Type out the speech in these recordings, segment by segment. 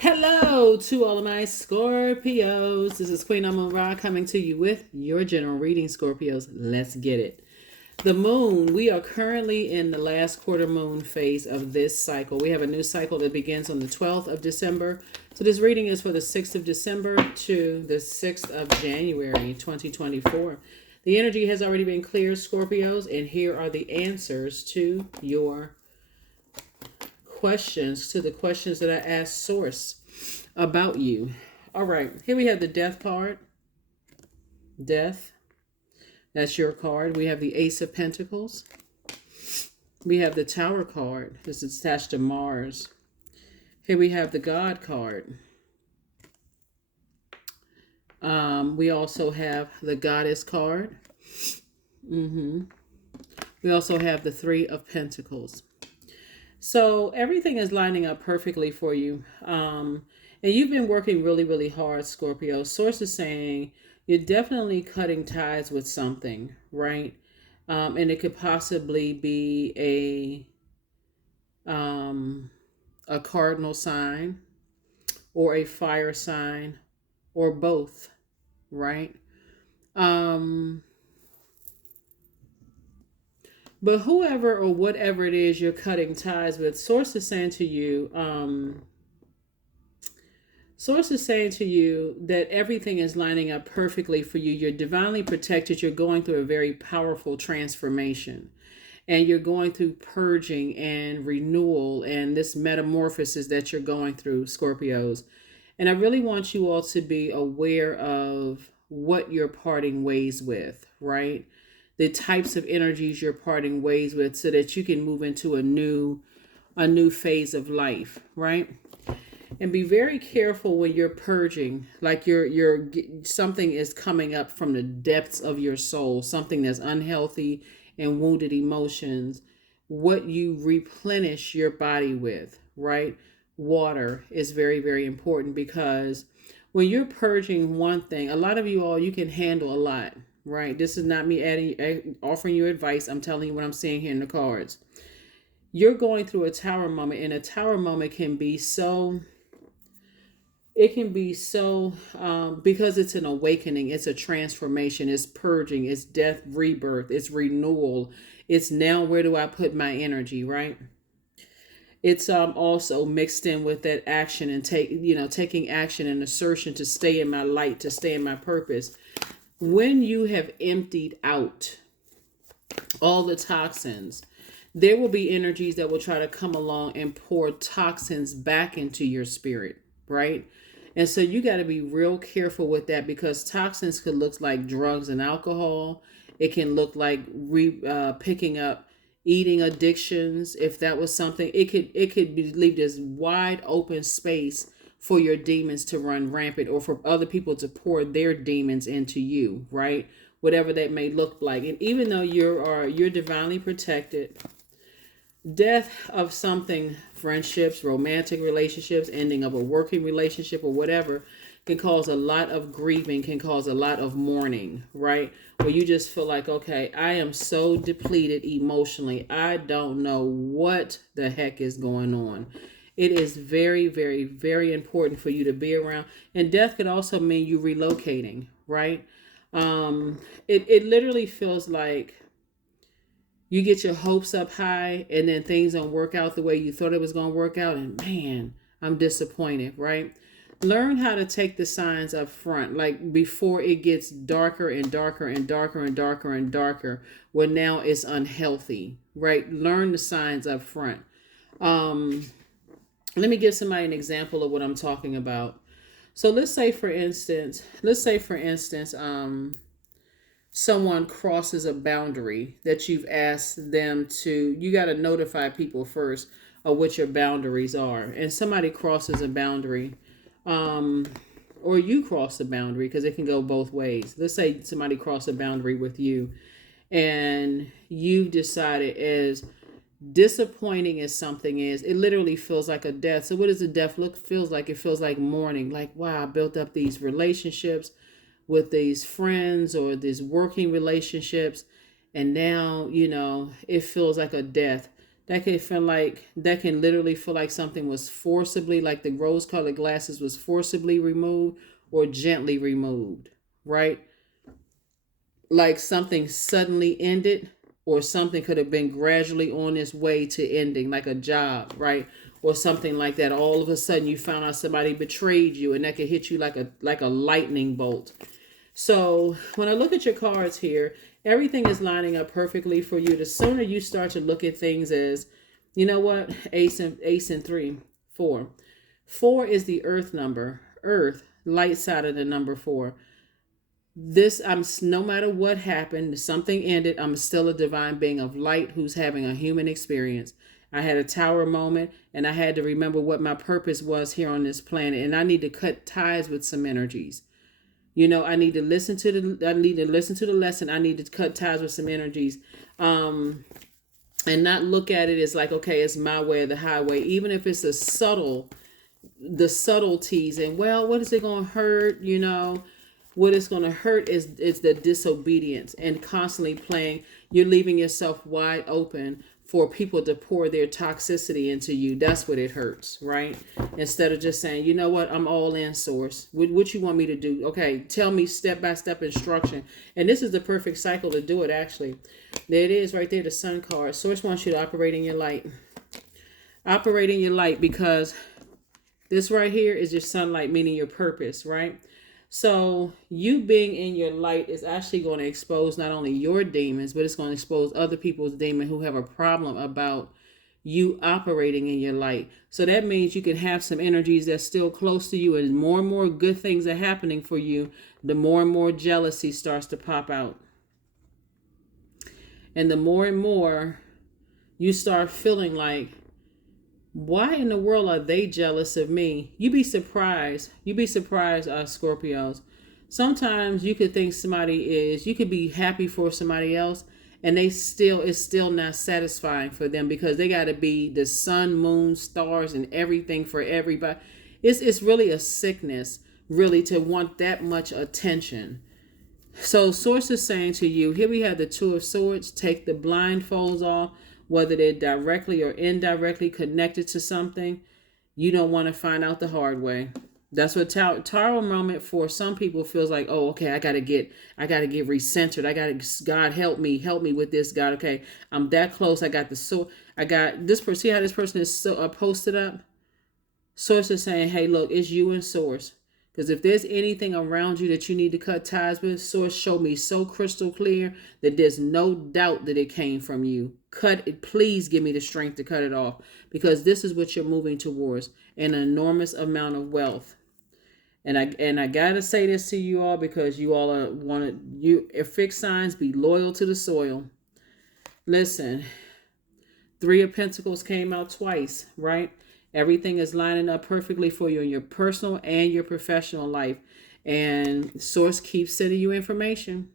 Hello to all of my Scorpios. This is Queen Amun Ra coming to you with your general reading, Scorpios. Let's get it. The moon, we are currently in the last quarter moon phase of this cycle. We have a new cycle that begins on the 12th of December. So this reading is for the 6th of December to the 6th of January 2024. The energy has already been cleared, Scorpios, and here are the answers to your questions, to the questions that I asked Source about you. All right, here we have the Death card. Death, that's your card. We have the Ace of Pentacles. We have the Tower card. This is attached to Mars. Here we have the God card. We also have the Goddess card. We also have the Three of Pentacles. So everything is lining up perfectly for you. And you've been working really, really hard, Scorpio. Source is saying you're definitely cutting ties with something, right? And it could possibly be a cardinal sign or a fire sign or both, right? But whoever or whatever it is you're cutting ties with, Source is saying to you, Source is saying to you that everything is lining up perfectly for you. You're divinely protected. You're going through a very powerful transformation. And you're going through purging and renewal and this metamorphosis that you're going through, Scorpios. And I really want you all to be aware of what you're parting ways with, right? The types of energies you're parting ways with so that you can move into a new phase of life, right? And be very careful when you're purging, like you're something is coming up from the depths of your soul, something that's unhealthy and wounded emotions, what you replenish your body with, right? Water is very, very important because when you're purging one thing, a lot of you all, you can handle a lot, right? This is not me offering you advice. I'm telling you what I'm seeing here in the cards. You're going through a tower moment, and a tower moment can be so, it can be so, because it's an awakening, it's a transformation, it's purging, it's death, rebirth, it's renewal. It's now, where do I put my energy, right? It's also mixed in with that action and taking action and assertion to stay in my light, to stay in my purpose. When you have emptied out all the toxins, there will be energies that will try to come along and pour toxins back into your spirit, right? And so you got to be real careful with that, because toxins could look like drugs and alcohol. It can look like picking up eating addictions. If that was something, leave this wide open space for your demons to run rampant, or for other people to pour their demons into you, right? Whatever that may look like. And even though you're divinely protected, death of something, friendships, romantic relationships, ending of a working relationship or whatever, can cause a lot of grieving, can cause a lot of mourning, right? Where you just feel like, okay, I am so depleted emotionally. I don't know what the heck is going on. It is very, very, very important for you to be around. And death could also mean you relocating, right? It literally feels like you get your hopes up high and then things don't work out the way you thought it was going to work out, and man, I'm disappointed, right? Learn how to take the signs up front, like before it gets darker and darker and darker and darker and darker, where now it's unhealthy, right? Learn the signs up front. Let me give somebody an example of what I'm talking about. So let's say for instance, someone crosses a boundary that you've asked them to. You got to notify people first of what your boundaries are. And somebody crosses a boundary, or you cross a boundary, because it can go both ways. Let's say somebody crossed a boundary with you, and you've decided, as disappointing as something is, it literally feels like a death. So what does a death feels like? It feels like mourning. Like, wow, I built up these relationships with these friends or these working relationships, and now it feels like a death. That can feel like, that can literally feel like something was forcibly, like the rose colored glasses was forcibly removed or gently removed, right? Like something suddenly ended, or something could have been gradually on its way to ending, like a job, right? Or something like that. All of a sudden you found out somebody betrayed you, and that could hit you like a lightning bolt. So when I look at your cards here, everything is lining up perfectly for you. The sooner you start to look at things as, you know what, ace and three, four. Four is the earth number. Earth, light side of the number four. This, I'm, no matter what happened, something ended, I'm still a divine being of light who's having a human experience. I had a tower moment, and I had to remember what my purpose was here on this planet, and I need to cut ties with some energies. You know, I need to listen to the lesson. I need to cut ties with some energies. And not look at it as like, okay, it's my way or the highway, even if it's the subtleties, and well, what is it going to hurt? You know, what it's going to hurt is the disobedience, and constantly playing. You're leaving yourself wide open for people to pour their toxicity into you. That's what it hurts, right? Instead of just saying, you know what, I'm all in, source. What you want me to do? Okay, tell me step by step instruction. And this is the perfect cycle to do it, actually. There it is right there, the sun card. Source wants you to operate in your light. Operate in your light, because this right here is your sunlight, meaning your purpose, right? So you being in your light is actually going to expose not only your demons, but it's going to expose other people's demons who have a problem about you operating in your light. So that means you can have some energies that's still close to you, and more good things are happening for you, the more and more jealousy starts to pop out. And the more and more you start feeling like, why in the world are they jealous of me? You'd be surprised. Scorpios. Sometimes you could think you could be happy for somebody else, and it's still not satisfying for them, because they got to be the sun, moon, stars, and everything for everybody. It's really a sickness, really, to want that much attention. So source is saying to you, here we have the Two of Swords. Take the blindfolds off, whether they're directly or indirectly connected to something. You don't want to find out the hard way. That's what Tarot moment for some people feels like. Oh, okay, I gotta get recentered. God help me with this. God, okay, I'm that close. I got this person. See how this person is so posted up. Source is saying, hey, look, it's you and Source. Because if there's anything around you that you need to cut ties with, Source showed me so crystal clear that there's no doubt that it came from you. Cut it. Please give me the strength to cut it off, because this is what you're moving towards, an enormous amount of wealth. And I gotta say this to you all, because you all if fixed signs, be loyal to the soil. Listen, Three of Pentacles came out twice, right? Everything is lining up perfectly for you in your personal and your professional life. And Source keeps sending you information.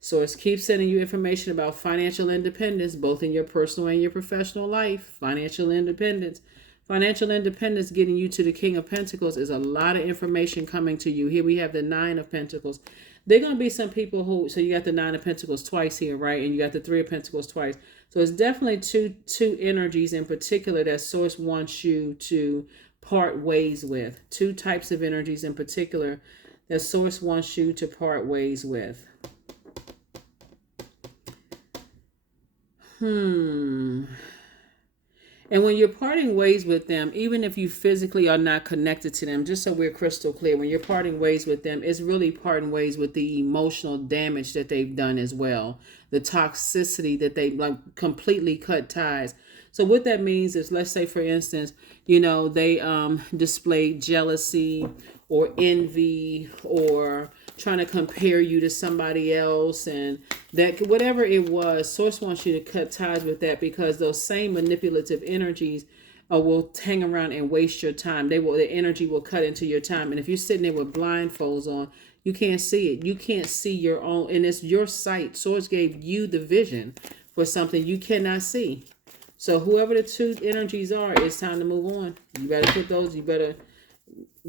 Source keeps sending you information about financial independence, both in your personal and your professional life. Financial independence. Financial independence getting you to the King of Pentacles is a lot of information coming to you. Here we have the Nine of Pentacles. There are going to be some people who, so you got the Nine of Pentacles twice here, right? And you got the Three of Pentacles twice. So it's definitely two energies in particular that Source wants you to part ways with. Two types of energies in particular that Source wants you to part ways with. And when you're parting ways with them, even if you physically are not connected to them, just so we're crystal clear, when you're parting ways with them, it's really parting ways with the emotional damage that they've done as well. The toxicity that they completely cut ties. So what that means is, let's say, for instance, they displayed jealousy or envy or trying to compare you to somebody else, and that whatever it was, Source wants you to cut ties with that, because those same manipulative energies will hang around and waste your time. The energy will cut into your time. And if you're sitting there with blindfolds on, you can't see it. You can't see your own, and it's your sight. Source gave you the vision for something you cannot see. So whoever the two energies are, it's time to move on. You better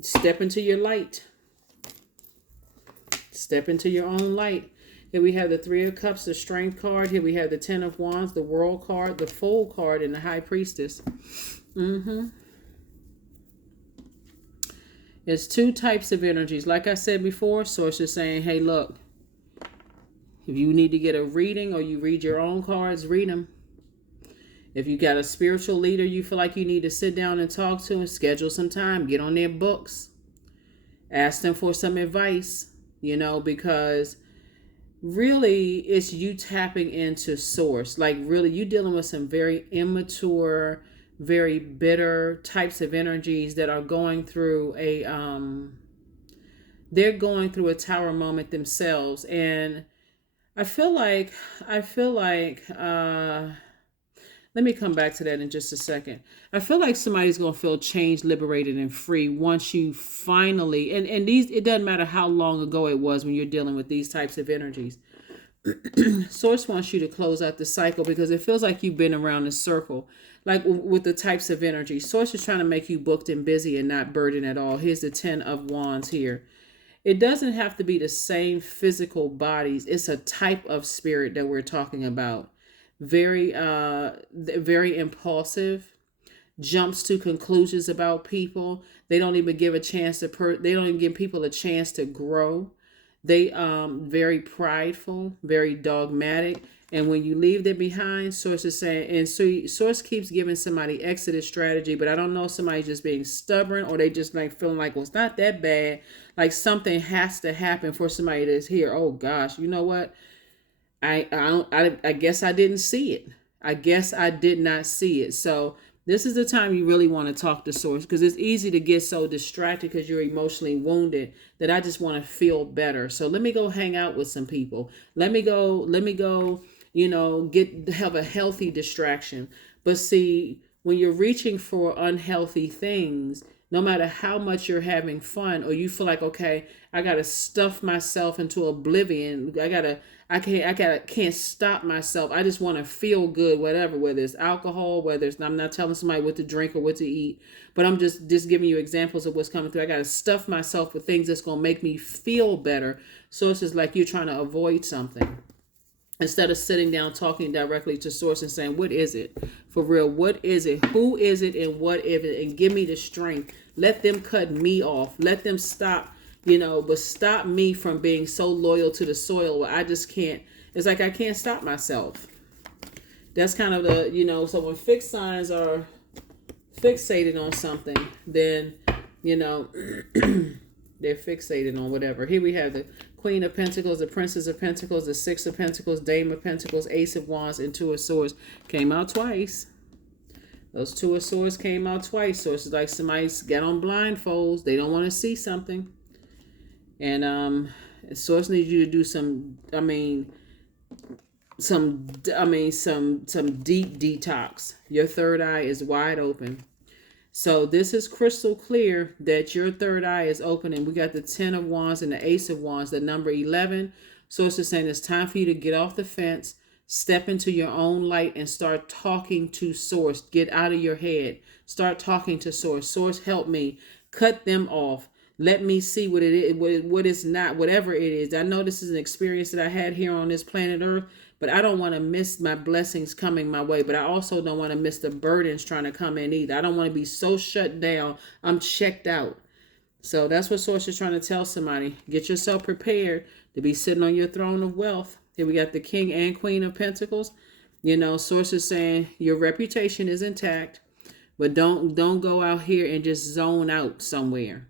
step into your light. Step into your own light. Here we have the Three of Cups, the Strength card. Here we have the Ten of Wands, the World card, the Fool card, and the High Priestess. It's two types of energies. Like I said before, Source is saying, hey, look, if you need to get a reading or you read your own cards, read them. If you got a spiritual leader you feel like you need to sit down and talk to and schedule some time, get on their books. Ask them for some advice, because really it's you tapping into Source. Like really you dealing with some very immature, very bitter types of energies that are going through they're going through a tower moment themselves. And I feel like let me come back to that in just a second. I feel like somebody's going to feel changed, liberated, and free once you finally, and these, it doesn't matter how long ago it was when you're dealing with these types of energies. Source wants you to close out the cycle because it feels like you've been around the circle. Like with the types of energy. Source is trying to make you booked and busy and not burdened at all. Here's the 10 of Wands here. It doesn't have to be the same physical bodies. It's a type of spirit that we're talking about. Very impulsive, jumps to conclusions about people. They don't even give a chance to they don't even give people a chance to grow. They very prideful, very dogmatic, and when you leave them behind, Source is saying, and so Source keeps giving somebody exodus strategy, but I don't know if somebody's just being stubborn or they just like feeling like, well, it's not that bad. Like something has to happen for somebody to hear, oh gosh, you know what? I guess I didn't see it. I guess I did not see it. So this is the time you really want to talk to Source, because it's easy to get so distracted because you're emotionally wounded that I just want to feel better. So let me go hang out with some people. Let me go, have a healthy distraction. But see, when you're reaching for unhealthy things, no matter how much you're having fun or you feel like, okay, I got to stuff myself into oblivion. I can't stop myself. I just want to feel good, whatever, whether it's alcohol, whether it's, I'm not telling somebody what to drink or what to eat, but I'm just giving you examples of what's coming through. I got to stuff myself with things that's going to make me feel better. So it's just like you're trying to avoid something. Instead of sitting down talking directly to Source and saying, what is it? For real, what is it? Who is it? And what is it? And give me the strength. Let them cut me off. Let them stop, but stop me from being so loyal to the soil where I just can't. It's like I can't stop myself. That's kind of the, so when fixed signs are fixated on something, then, they're fixated on whatever. Here we have the Queen of Pentacles, the Princess of Pentacles, the Six of Pentacles, Dame of Pentacles, Ace of Wands, and Two of Swords. Came out twice. Those Two of Swords came out twice. So it's like somebody's got on blindfolds. They don't want to see something. And Source needs you to do some deep detox. Your third eye is wide open. So this is crystal clear that your third eye is open, and we got the 10 of Wands and the Ace of Wands, the number 11. So it's just saying it's time for you to get off the fence, step into your own light, and start talking to Source. Get out of your head. Start talking to Source. Source, help me. Cut them off. Let me see what it is, what is not, whatever it is. I know this is an experience that I had here on this planet Earth, but I don't want to miss my blessings coming my way. But I also don't want to miss the burdens trying to come in either. I don't want to be so shut down. I'm checked out. So that's what Source is trying to tell somebody. Get yourself prepared to be sitting on your throne of wealth. Here we got the King and Queen of Pentacles. Source is saying your reputation is intact, but don't go out here and just zone out somewhere.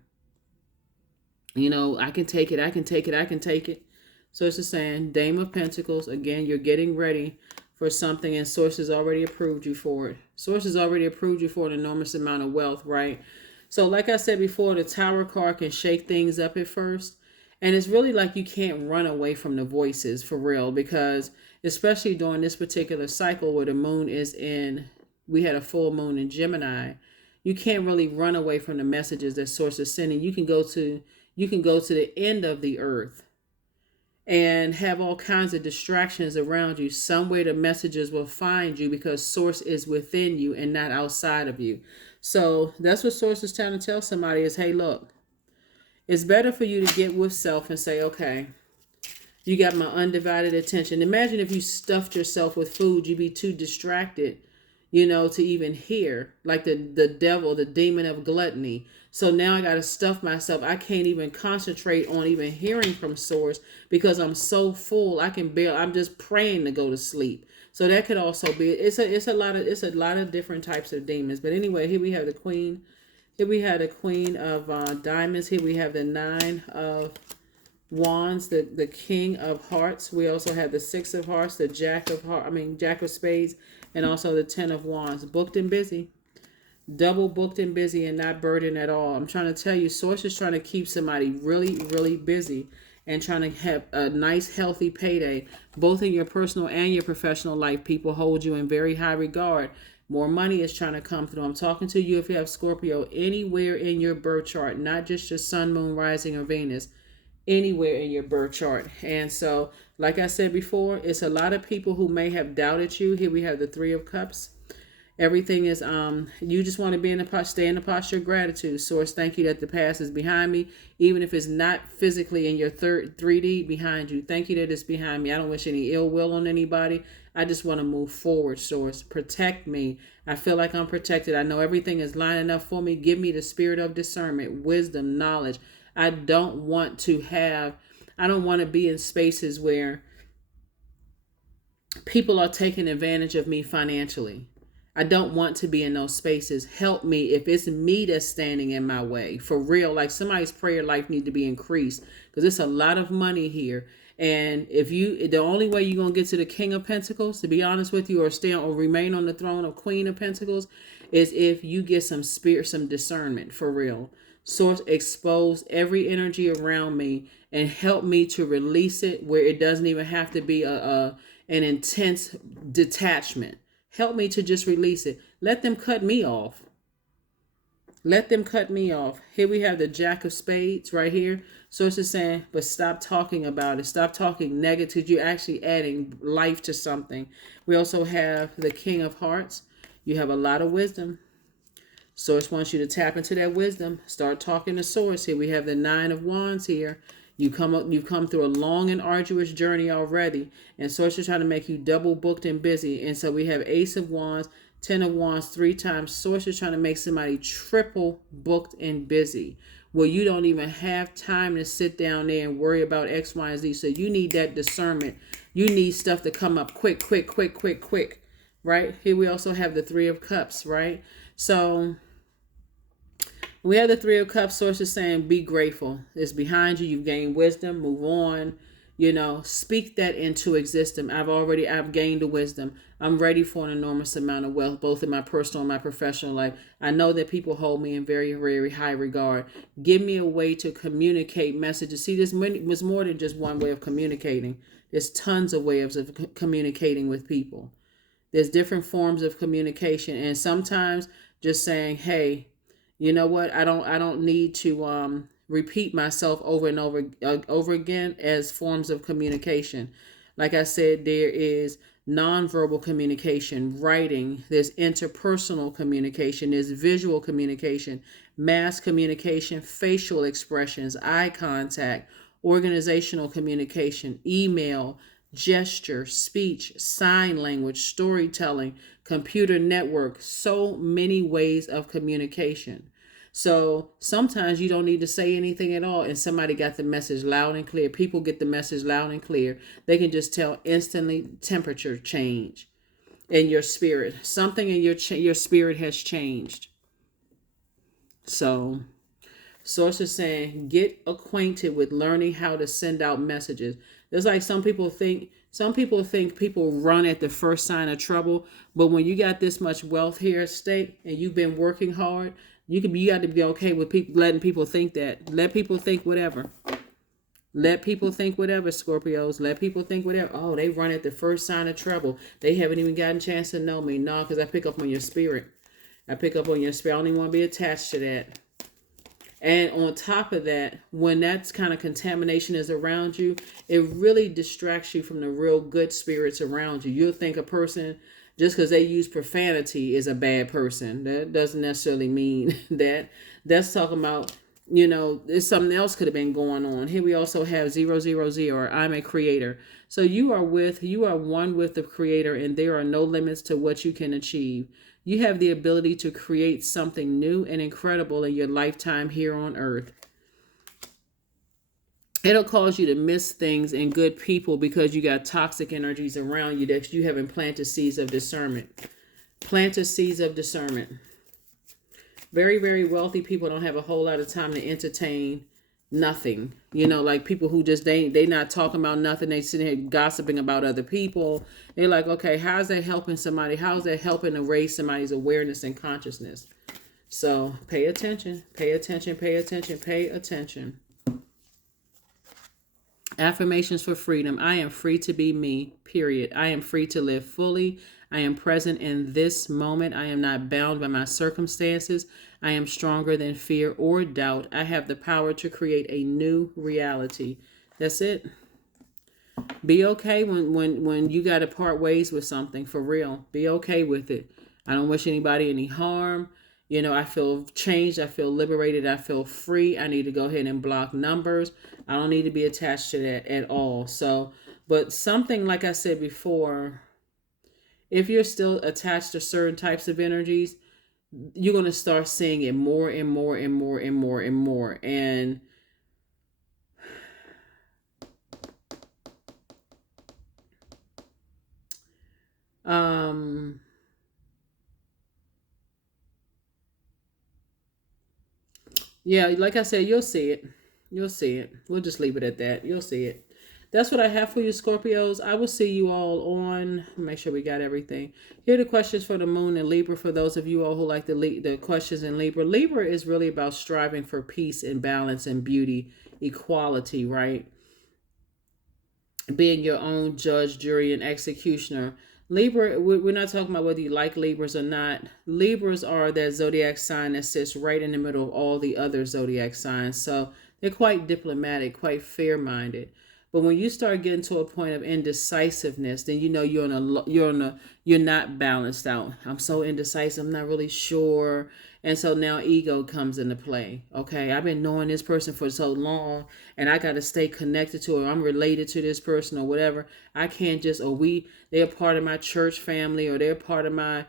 I can take it. I can take it. I can take it. So it's just saying, Dame of Pentacles, again, you're getting ready for something, and Source has already approved you for it. Source has already approved you for an enormous amount of wealth, right? So like I said before, the Tower card can shake things up at first. And it's really like you can't run away from the voices for real, because especially during this particular cycle where the moon is we had a full moon in Gemini, you can't really run away from the messages that Source is sending. You can go to the end of the earth and have all kinds of distractions around you. Somewhere the messages will find you because Source is within you and not outside of you. So that's what Source is trying to tell somebody is, hey, look, it's better for you to get with self and say, okay, You got my undivided attention. Imagine if you stuffed yourself with food, you'd be too distracted, to even hear, like the devil, the demon of gluttony. So now I got to stuff myself. I can't even concentrate on even hearing from source because I'm so full. I'm just praying to go to sleep. So that could also be, it's a lot of different types of demons. But anyway, here we have the queen. Here we have the queen of diamonds. Here we have the 9 of wands, the king of hearts. We also have the 6 of hearts, the jack of spades, and also the 10 of wands. Booked and busy. Double booked and busy and not burdened at all. I'm trying to tell you, source is trying to keep somebody really, really busy and trying to have a nice, healthy payday, both in your personal and your professional life. People hold you in very high regard. More money is trying to come through. I'm talking to you if you have Scorpio anywhere in your birth chart, not just your sun, moon, rising, or Venus, anywhere in your birth chart. And so, like I said before, it's a lot of people who may have doubted you. Here we have the 3 of cups. Everything is you just want to be stay in the posture of gratitude. Source, thank you that the past is behind me, even if it's not physically in your 3D behind you. Thank you that it's behind me. I don't wish any ill will on anybody. I just want to move forward. Source, protect me. I feel like I'm protected. I know everything is lining up for me. Give me the spirit of discernment, wisdom, knowledge. I don't want to be in spaces where people are taking advantage of me financially. I don't want to be in those spaces. Help me if it's me that's standing in my way. For real, like somebody's prayer life need to be increased because it's a lot of money here. And the only way you're going to get to the King of Pentacles, to be honest with you, or remain on the throne of Queen of Pentacles, is if you get some discernment, for real. Source, expose every energy around me and help me to release it where it doesn't even have to be an intense detachment. Help me to just release it. Let them cut me off. Let them cut me off. Here we have the Jack of Spades right here. Source is saying, but stop talking about it. Stop talking negative. You're actually adding life to something. We also have the King of Hearts. You have a lot of wisdom. Source wants you to tap into that wisdom. Start talking to Source. Here we have the 9 of Wands here. You've come through a long and arduous journey already, and Source is trying to make you double booked and busy. And so we have Ace of Wands, 10 of Wands 3 times. Source is trying to make somebody triple booked and busy, where you don't even have time to sit down there and worry about X, Y, and Z. So you need that discernment. You need stuff to come up quick, right? Here we also have the 3 of Cups, right? So we have the 3 of Cups. Source is saying, be grateful. It's behind you. You've gained wisdom. Move on. Speak that into existence. I've gained the wisdom. I'm ready for an enormous amount of wealth, both in my personal and my professional life. I know that people hold me in very, very high regard. Give me a way to communicate messages. See, this was more than just one way of communicating. There's tons of ways of communicating with people. There's different forms of communication. And sometimes just saying, hey, you know what? I don't need to repeat myself over and over again as forms of communication. Like I said, there is nonverbal communication, writing. There's interpersonal communication. There's visual communication, mass communication, facial expressions, eye contact, organizational communication, email, gesture, speech, sign language, storytelling, computer network, so many ways of communication. So sometimes you don't need to say anything at all, and somebody got the message loud and clear. People get the message loud and clear. They can just tell instantly temperature change in your spirit. Something in your spirit has changed. So Source is saying, get acquainted with learning how to send out messages. There's like some people think people run at the first sign of trouble, but when you got this much wealth here at stake and you've been working hard, you got to be okay with people letting people think that. Let people think whatever. Let people think whatever, Scorpios. Let people think whatever. Oh, they run at the first sign of trouble. They haven't even gotten a chance to know me. No, because I pick up on your spirit. I pick up on your spirit. I don't even want to be attached to that. And on top of that, when that kind of contamination is around you, it really distracts you from the real good spirits around you. You'll think a person, just because they use profanity, is a bad person. That doesn't necessarily mean that. That's talking about There's something else could have been going on. Here we also have 000, or I'm a creator. So you are one with the creator, and there are no limits to what you can achieve. You have the ability to create something new and incredible in your lifetime here on earth. It'll cause you to miss things and good people because you got toxic energies around you that you haven't planted seeds of discernment. Planted seeds of discernment. Very, very wealthy people don't have a whole lot of time to entertain nothing. Like people who just they not talking about nothing. They sitting here gossiping about other people. They're like, okay, how's that helping somebody? How's that helping to raise somebody's awareness and consciousness? So pay attention, pay attention, pay attention, pay attention. Affirmations for freedom. I am free to be me, period. I am free to live fully. I am present in this moment. I am not bound by my circumstances. I am stronger than fear or doubt. I have the power to create a new reality. That's it. Be okay when you got to part ways with something, for real. Be okay with it. I don't wish anybody any harm. I feel changed. I feel liberated. I feel free. I need to go ahead and block numbers. I don't need to be attached to that at all. So, but something like I said before, if you're still attached to certain types of energies, you're going to start seeing it more and more and more and more and more. And yeah, like I said, you'll see it. You'll see it. We'll just leave it at that. You'll see it. That's what I have for you, Scorpios. I will see you all on. Make sure we got everything. Here are the questions for the moon and Libra. For those of you all who like the questions in Libra. Libra is really about striving for peace and balance and beauty, equality, right? Being your own judge, jury, and executioner. Libra, we're not talking about whether you like Libras or not. Libras are that zodiac sign that sits right in the middle of all the other zodiac signs. So they're quite diplomatic, quite fair-minded. But when you start getting to a point of indecisiveness, then you're not balanced out. I'm so indecisive. I'm not really sure. And so now ego comes into play. Okay, I've been knowing this person for so long, and I got to stay connected to her. I'm related to this person or whatever. I can't just, they're part of my church family, or they're part of my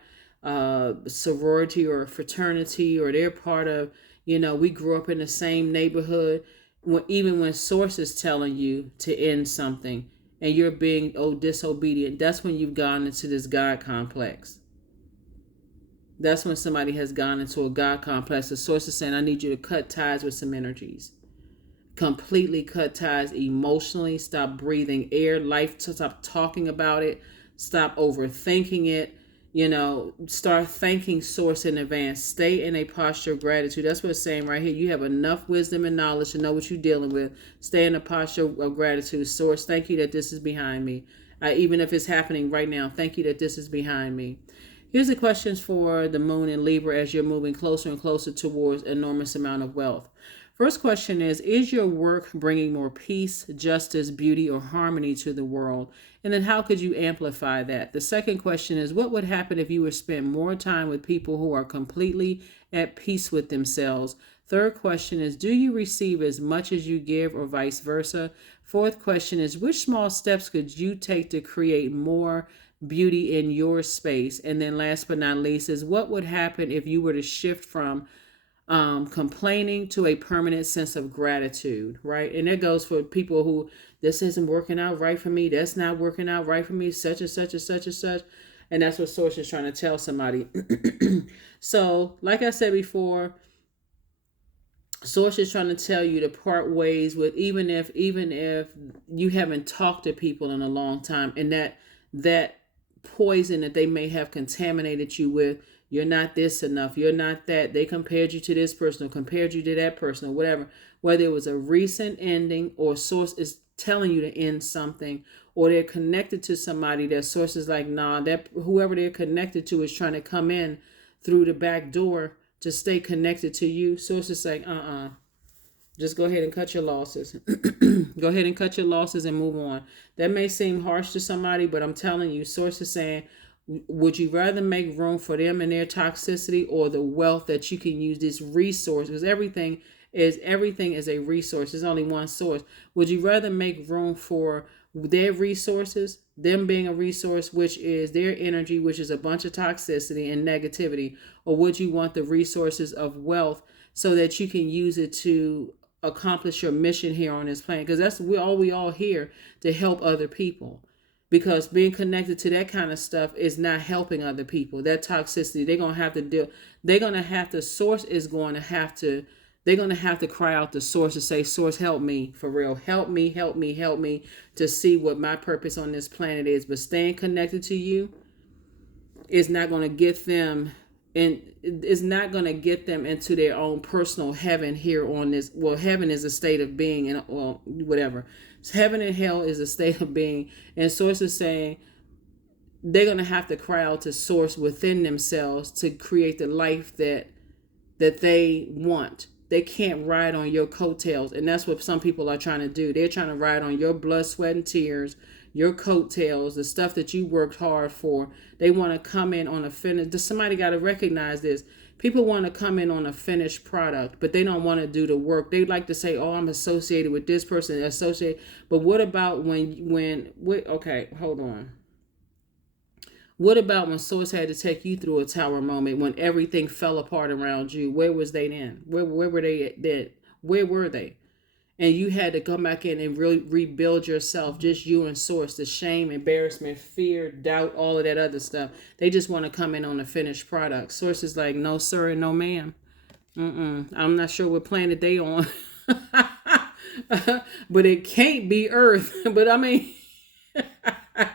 sorority or fraternity, or they're part of, we grew up in the same neighborhood. Even when source is telling you to end something and you're being disobedient, that's when you've gone into this God complex. That's when somebody has gone into a God complex. The source is saying, I need you to cut ties with some energies. Completely cut ties emotionally. Stop breathing air, life. Stop talking about it. Stop overthinking it. Start thanking source in advance. Stay in a posture of gratitude. That's what it's saying right here. You have enough wisdom and knowledge to know what you're dealing with. Stay in a posture of gratitude. Source, thank you that this is behind me. Even if it's happening right now, thank you that this is behind me. Here's the questions for the moon and Libra as you're moving closer and closer towards an enormous amount of wealth. First question is your work bringing more peace, justice, beauty, or harmony to the world? And then how could you amplify that? The second question is, what would happen if you were spent more time with people who are completely at peace with themselves? Third question is, do you receive as much as you give, or vice versa? Fourth question is, which small steps could you take to create more beauty in your space? And then last but not least is, what would happen if you were to shift from complaining to a permanent sense of gratitude, right? And that goes for people who, this isn't working out right for me, that's not working out right for me, such and such and such and such. And that's what source is trying to tell somebody. So like I said before, source is trying to tell you to part ways with, even if you haven't talked to people in a long time, and that poison that they may have contaminated you with, you're not this enough, you're not that, they compared you to this person or compared you to that person or whatever, whether it was a recent ending or source is telling you to end something, or they're connected to somebody that source is like, nah, that whoever they're connected to is trying to come in through the back door to stay connected to you. Source is saying, just go ahead and cut your losses. Go ahead and cut your losses and move on. That may seem harsh to somebody, but I'm telling you, source is saying, would you rather make room for them and their toxicity, or the wealth that you can use, this resource? Because everything is everything is a resource. There's only one source. Would you rather make room for their resources, them being a resource, which is their energy, which is a bunch of toxicity and negativity, or would you want the resources of wealth so that you can use it to accomplish your mission here on this planet? Because that's we all here to help other people. Because being connected to that kind of stuff is not helping other people. That toxicity, they're gonna have to deal. They're gonna have to. Source is going to have to. They're gonna have to cry out to source to say, "Source, help me for real. Help me, help me, help me to see what my purpose on this planet is." But staying connected to you is not gonna get them, and it's not gonna get them into their own personal heaven here on this. Well, heaven is a state of being, and well, whatever. Heaven and hell is a state of being, and source is saying they're gonna have to cry out to source within themselves to create the life that they want. They can't ride on your coattails, and that's what some people are trying to do. They're trying to ride on your blood, sweat, and tears, your coattails, the stuff that you worked hard for. They want to come in on a finish. Somebody got to recognize this. People want to come in on a finished product, but they don't want to do the work. They like to say, "Oh, I'm associated with this person." But what about okay, hold on. What about when Source had to take you through a tower moment when everything fell apart around you? Where was they then? Where were they then? Where were they? And you had to come back in and really rebuild yourself, just you and Source, the shame, embarrassment, fear, doubt, all of that other stuff. They just want to come in on a finished product. Source is like, "No, sir, and no, ma'am. I'm not sure what planet they on." But it can't be Earth. But I mean,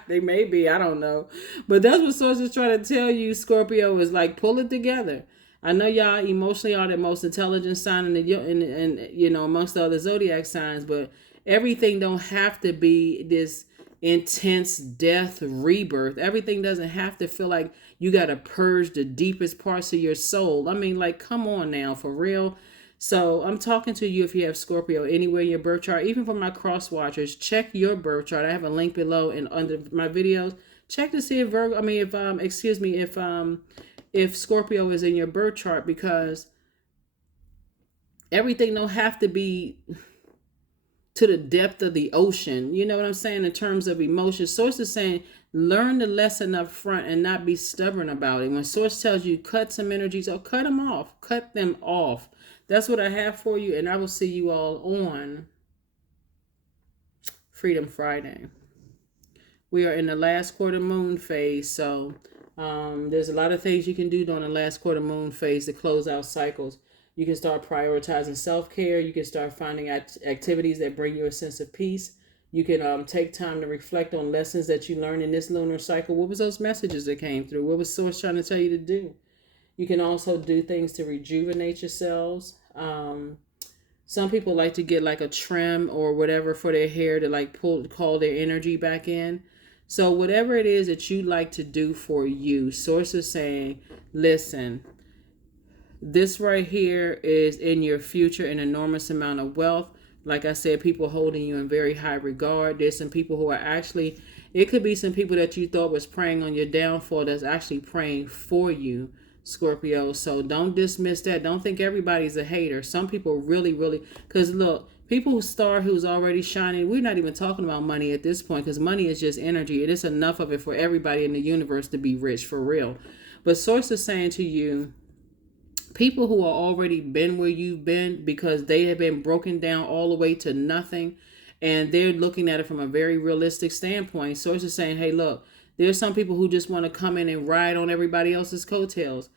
they may be, I don't know. But that's what Source is trying to tell you, Scorpio, is like, pull it together. I know y'all emotionally are the most intelligent sign in amongst the other zodiac signs, but everything don't have to be this intense death rebirth. Everything doesn't have to feel like you got to purge the deepest parts of your soul. I mean, like, come on now, for real. So I'm talking to you if you have Scorpio anywhere in your birth chart. Even for my cross watchers, check your birth chart. I have a link below and under my videos. Check to see if Scorpio is in your birth chart, because everything don't have to be to the depth of the ocean. You know what I'm saying? In terms of emotion, Source is saying, learn the lesson up front and not be stubborn about it. When Source tells you cut some energies, cut them off. Cut them off. That's what I have for you, and I will see you all on Freedom Friday. We are in the last quarter moon phase, so there's a lot of things you can do during the last quarter moon phase to close out cycles. You can start prioritizing self-care. You can start finding activities that bring you a sense of peace. You can take time to reflect on lessons that you learned in this lunar cycle. What was those messages that came through? What was Source trying to tell you to do? You can also do things to rejuvenate yourselves. Some people like to get like a trim or whatever for their hair to like call their energy back in. So whatever it is that you like to do for you, Source is saying, listen, this right here is in your future an enormous amount of wealth. Like I said, people holding you in very high regard. There's some people who are actually, it could be some people that you thought was praying on your downfall that's actually praying for you, Scorpio. So don't dismiss that. Don't think everybody's a hater. Some people really, because look, people who's already shining, we're not even talking about money at this point, because money is just energy. It is enough of it for everybody in the universe to be rich, for real. But Source is saying to you, people who are already been where you've been because they have been broken down all the way to nothing, and they're looking at it from a very realistic standpoint. Source is saying, hey, look, there's some people who just want to come in and ride on everybody else's coattails.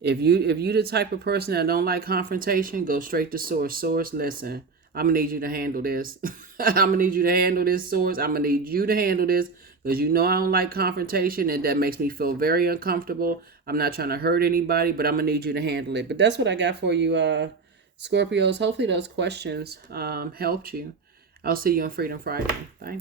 If you the type of person that don't like confrontation, go straight to Source. Source, listen, I'm going to need you to handle this. I'm going to need you to handle this, Source. I'm going to need you to handle this, because you know I don't like confrontation, and that makes me feel very uncomfortable. I'm not trying to hurt anybody, but I'm going to need you to handle it. But that's what I got for you, Scorpios. Hopefully those questions helped you. I'll see you on Freedom Friday. Bye.